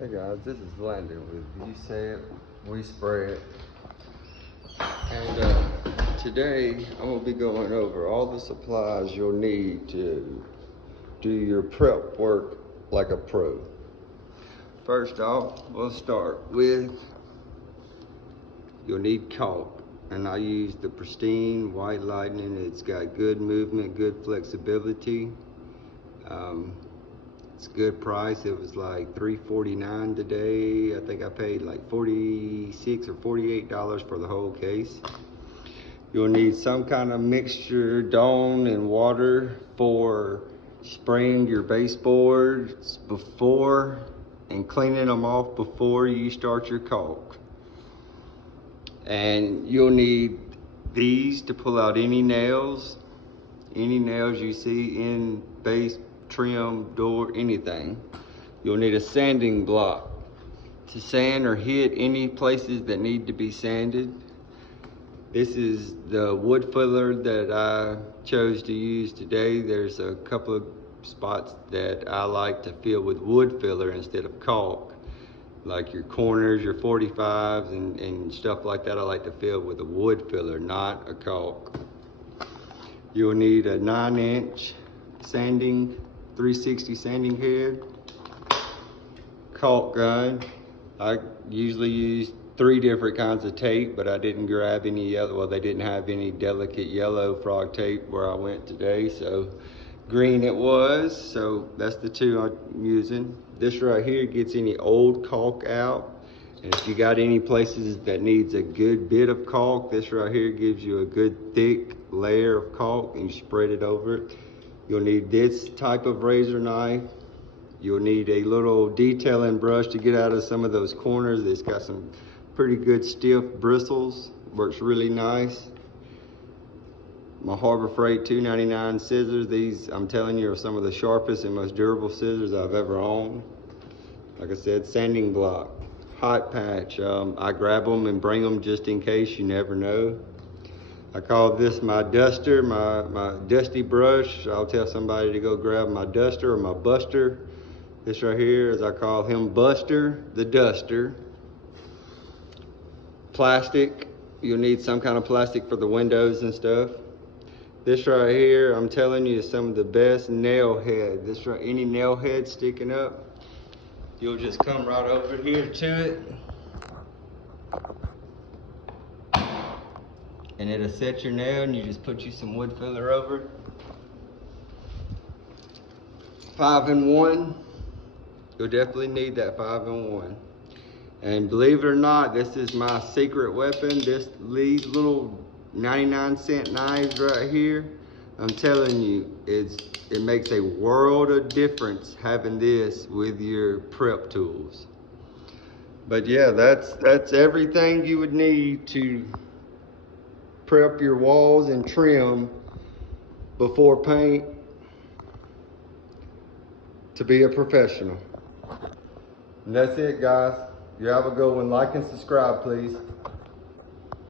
Hey guys, this is Landon with You Say It, We Spray It. And today I'm going to be going over all the supplies you'll need to do your prep work like a pro. First off, we'll start with, you'll need caulk. And I use the Pristine White Lightning. It's got good movement, good flexibility. It's a good price. It was like $3.49 today. I think I paid like $46 or $48 for the whole case. You'll need some kind of mixture, Dawn and water, for spraying your baseboards before and cleaning them off before you start your caulk. And you'll need these to pull out any nails you see in base, trim, door, anything. You'll need a sanding block to sand or hit any places that need to be sanded. This is the wood filler that I chose to use today. There's a couple of spots that I like to fill with wood filler instead of caulk, like your corners, your 45s and stuff like that. I like to fill with a wood filler, not a caulk. You'll need a 9-inch sanding 360 sanding head, caulk gun. I usually use 3 different kinds of tape, but I didn't grab any yellow. Well, they didn't have any delicate yellow frog tape where I went today, so green it was. So that's the 2 I'm using. This right here gets any old caulk out. And if you got any places that needs a good bit of caulk, this right here gives you a good thick layer of caulk and you spread it over it. You'll need this type of razor knife. You'll need a little detailing brush to get out of some of those corners. It's got some pretty good stiff bristles. Works really nice. My Harbor Freight $2.99 scissors. These, I'm telling you, are some of the sharpest and most durable scissors I've ever owned. Like I said, sanding block, hot patch. I grab them and bring them just in case, you never know. I call this my duster, my dusty brush. I'll tell somebody to go grab my duster or my buster. This right here is, I call him Buster the Duster. Plastic, you'll need some kind of plastic for the windows and stuff. This right here, I'm telling you, is some of the best nail head. This right, any nail head sticking up, you'll just come right over here to it. And it'll set your nail, and you just put you some wood filler over it. 5-in-1. You'll definitely need that 5-in-1. And believe it or not, this is my secret weapon. These little 99-cent knives right here. I'm telling you, it makes a world of difference having this with your prep tools. But yeah, that's everything you would need to prep your walls and trim before paint to be a professional. And that's it, guys. You have a good one. Like and subscribe, please.